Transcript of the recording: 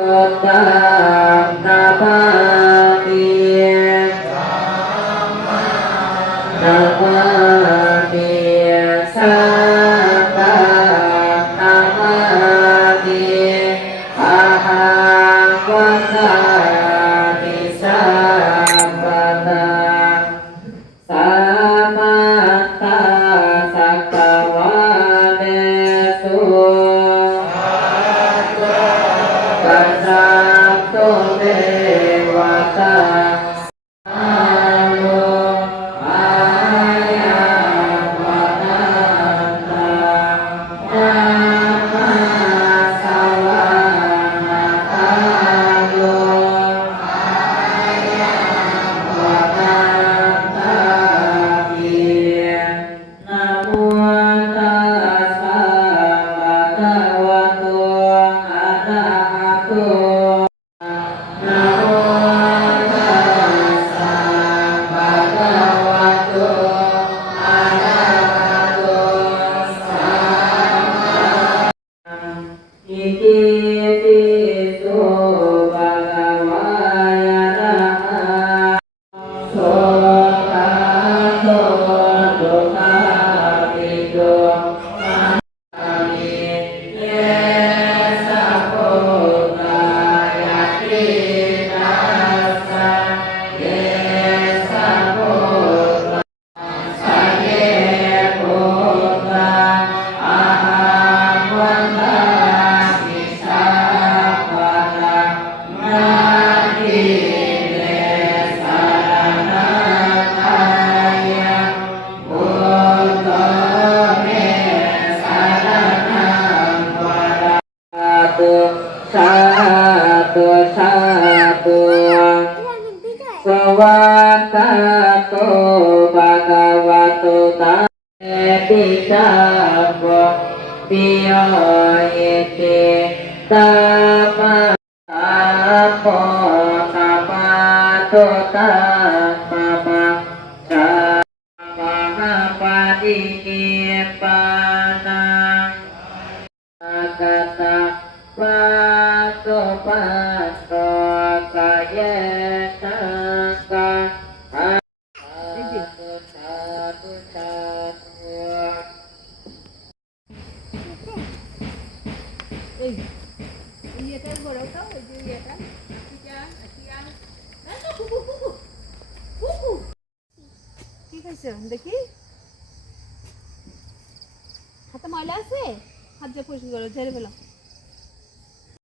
ตาตาปาติตาปาติสัพพะธรรมาติอาหังวันตาติสัพพะตาสัมมาตัสสะภะวะเตสุปัสสะโตเทวตาอาโลอายาวนาตานามาสวานาตาโลอายาวนาตาปินะโมตัสสะภะคะวะโตอะระหะโตนะโมตัสสะภะคะวะโตอะระหะโตสัมมาอิติปิโสภะคะวายะระหะโสตโตตุคาปิโตอามิเยสะโพกายะตินัสสะเยสะโพกสะเยโพกะอาหังวันตาติสัพพะตานาทิเตสารนังกายะพุทโธเมสารนังวรสาธุสาธุสาธุสวัสสะโตภะคะวะโตตะเอติจักขะปิโยเอติตัมมะสัพพะสัพพะโตตัมมะมะสัพพะปะตินิพพานังอาคาตะวะโสปัสสะกะเยตังกะอะสาธุสาธุ ইয়েটার বড় তো ওই যে ইয়েটা ঠিক আছে দেখি হাতে ময়লা আছে হাত যা পরিষ্কার করো ঝেড়ে ফেলো